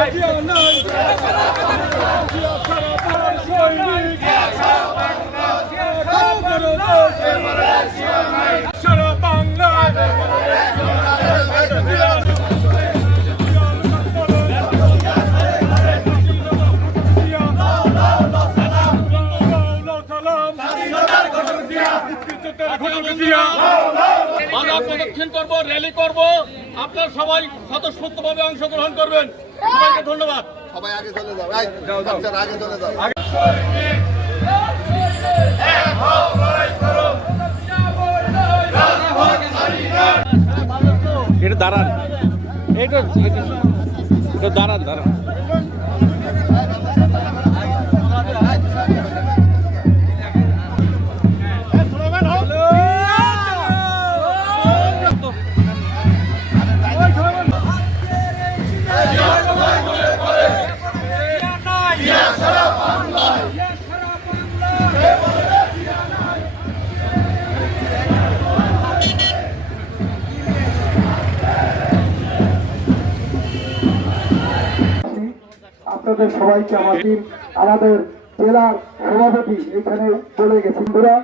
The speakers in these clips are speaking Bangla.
সারা বাধা প্রদক্ষিণ করব র্যালি করব। আপনার সবাই স্বতঃস্ফূর্তভাবে অংশগ্রহণ করবেন। সবাইকে ধন্যবাদ। সবাই আগে চলে যাও। আগে চলে যাও। এটা দাঁড়ান। এটা এটা দাঁড়ান দাঁড়ান। আপনাদের সবাইকে আমাদের আমাদের জেলার সভাপতি এখানে চলে গেছেন বন্ধুরা।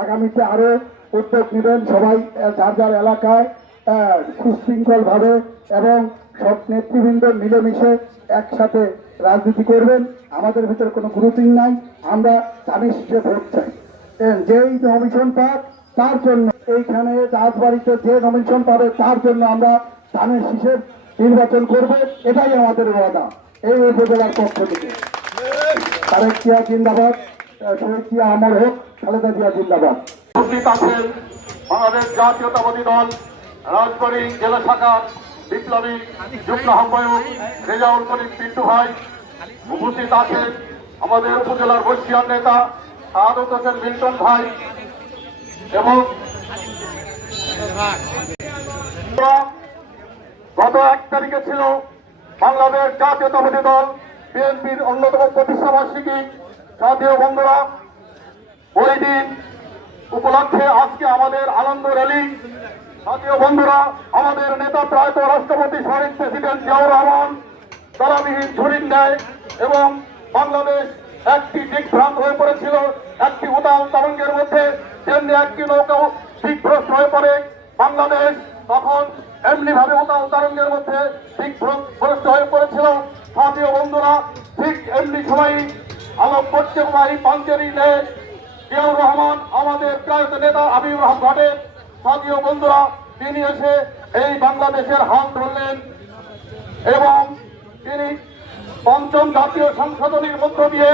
আগামীতে আরও উদ্যোগ নেবেন সবাই যার যার এলাকায় সুশৃঙ্খল ভাবে এবং সব নেতৃবৃন্দ মিলেমিশে একসাথে রাজনীতি করবেন। আমাদের ভিতরে কোনো গ্রুপিং নাই, আমরা জানিস যে ভোট চাই। যেই নমিশন পাক, তার জন্য এইখানে রাজবাড়িতে যে নমিশন পাবে, তার জন্য আমরা ধানের শীষের নির্বাচন করব, এটাই আমাদের ওয়াদা। এই উপজেলার পক্ষ থেকে। তারেক জিয়া জিন্দাবাদ শহীদ জিয়া আমার হোক, খালেদা জিয়া জিন্দাবাদ। উপস্থিত আছেন বাংলাদেশ জাতীয়তাবাদী দল, রাজবাড়ী জেলা শাখার বিপ্লবী যুগ্ম আহ্বায়ক রেজাউল করিম পিন্টু ভাই। উপস্থিত আছেন আমাদের উপজেলার বর্ষিয়ান নেতা সাহাদত হোসেন মিল্টন ভাই এবং গত এক তারিখে ছিল বাংলাদেশ জাতীয়তাবাদী দল, বিএনপির অন্যতম প্রতিষ্ঠা বার্ষিকী। জাতীয় বন্ধুরা, ওই দিন উপলক্ষে আজকে আমাদের আনন্দ র্যালি। জাতীয় বন্ধুরা, আমাদের নেতা প্রয়াত রাষ্ট্রপতি শহীদ প্রেসিডেন্ট জিয়াউর রহমান তলাবিহীন ছুরির ন্যায় এবং বাংলাদেশ একটি দিকভ্রান্ত হয়ে পড়েছিল, একটি উদাল তরঙ্গের মধ্যে তেমনি একটি নৌকাও দিকভ্রষ্ট হয়ে পড়ে। বাংলাদেশ তখন এমনি ভাবে উদাল তরঙ্গের মধ্যে দিকভ্রষ্ট হয়ে পড়েছিল। জাতীয় বন্ধুরা, ঠিক এমনি সময় আলোক পশ্চিমবাহী পাঞ্চেরি নেয় জিয়াউর রহমান, আমাদের প্রয়াত নেতা আবির রহমান ঘটে। জাতীয় বন্ধুরা, তিনি এসে এই বাংলাদেশের হাল ধরলেন এবং তিনি পঞ্চম জাতীয় সংশোধনীর মধ্য দিয়ে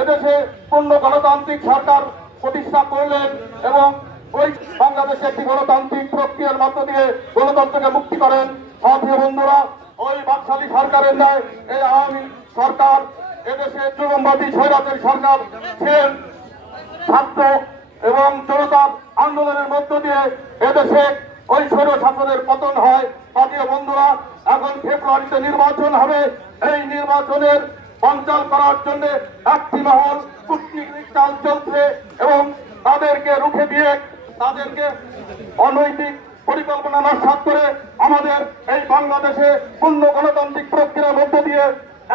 এদেশে পূর্ণ গণতান্ত্রিক সরকার প্রতিষ্ঠা করলেন এবং ওই বাংলাদেশে একটি গণতান্ত্রিক প্রক্রিয়ার মধ্য দিয়ে গণতন্ত্রকে মুক্তি করেন। জাতীয় বন্ধুরা, ওই বাকশালী সরকারের ন্যায় এই আওয়ামী সরকার, এদেশে যুগমবাদী স্বৈরাতের সরকার ছিলেন ছাত্র এবং জনতার আন্দোলনের মধ্য দিয়ে এদেশে ওই স্বৈর শাসনের পতন হয়। জাতীয় বন্ধুরা, এখন ফেব্রুয়ারিতে নির্বাচন হবে। এই নির্বাচনের সঞ্চাল করার জন্য একটি মহল কূটনীতিক চাল চলছে এবং তাদেরকে রুখে দিয়ে তাদেরকে অনৈতিক পরিকল্পনা নস্বাত করে আমাদের এই বাংলাদেশে পূর্ণ গণতান্ত্রিক প্রক্রিয়ার মধ্য দিয়ে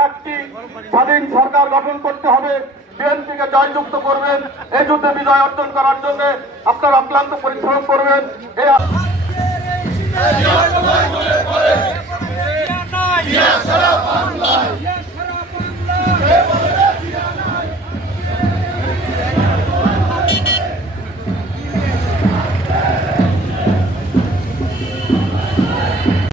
একটি স্বাধীন সরকার গঠন করতে হবে। বিএনপিকে জয়যুক্ত করবেন এই যুদ্ধে বিজয় অর্জন করার জন্য আপনারা অক্লান্ত পরিশ্রম করবেন। এই